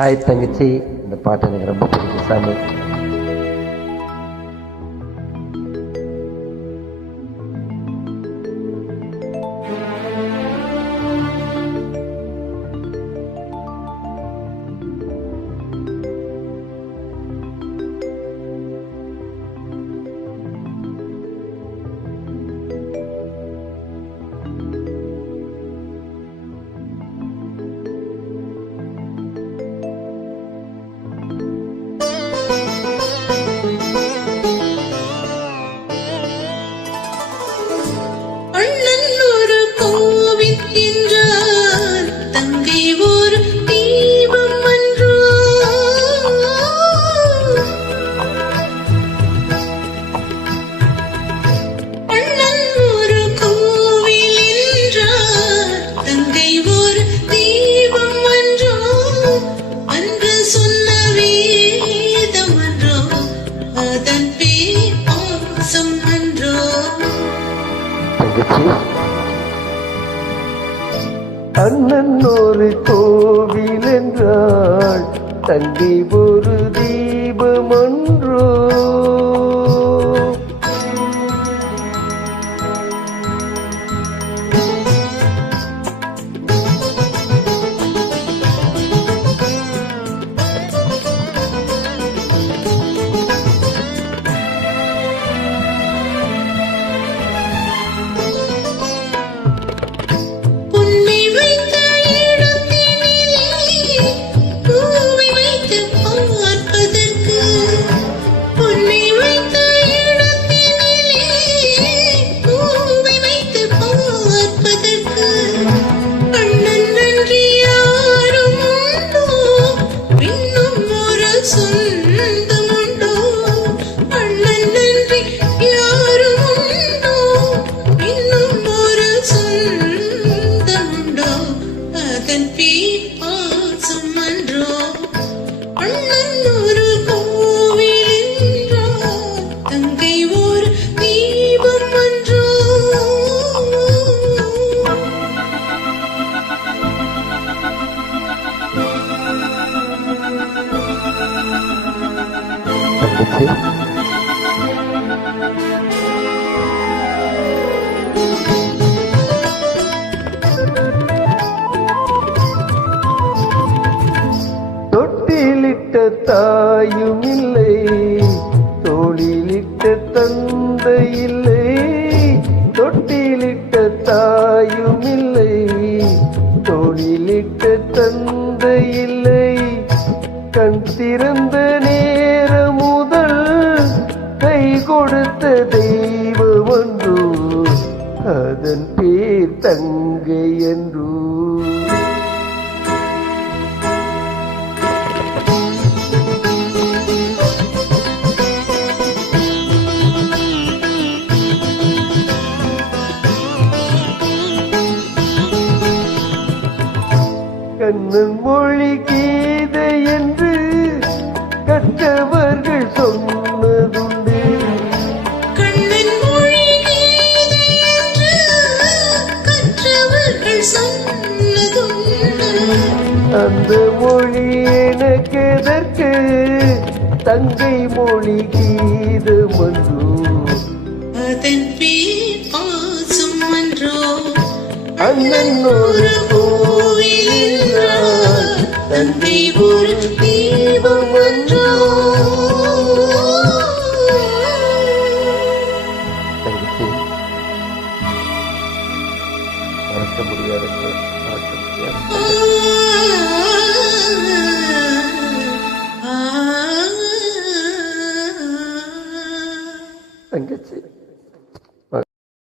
Hi தங்கச்சி, இந்த பாட்டு எனக்கு ரொம்ப பிடிக்கும் சாமி. அண்ணன் ஒரு கோவில் என்றாள், தங்கை ஒரு தீபம் ஒன்றோ. தொட்டிலிட்ட தாயும் இல்லை, தோளிலிட்ட தந்தை இல்லை. தொட்டிலிட்ட தாயும் இல்லை, தோளிலிட்ட தந்தை இல்லை. கண் திறந்த நேரம் முதல் கை கொடுத்த தெய்வம் ஒன்று, அதன் பேர் தங்கை என்று. கண்ணன் மொழி கீதை என்று கற்றவர்கள் சொன்னதுண்டு. கண்ணன் மொழி கீதை என்று கற்றவர்கள் சொன்னதுண்டு. அந்த மொழி எனக்கு எதற்கு, தங்கை மொழி கீதம் ஒன்றோ, அதன் பேர் பாசம் ஒன்றோ. அண்ணன் ஒரு கோவில் என்றால், தங்கை ஒரு தீபம் ஒன்றோ. மறக்க முடியாத தங்கச்சி.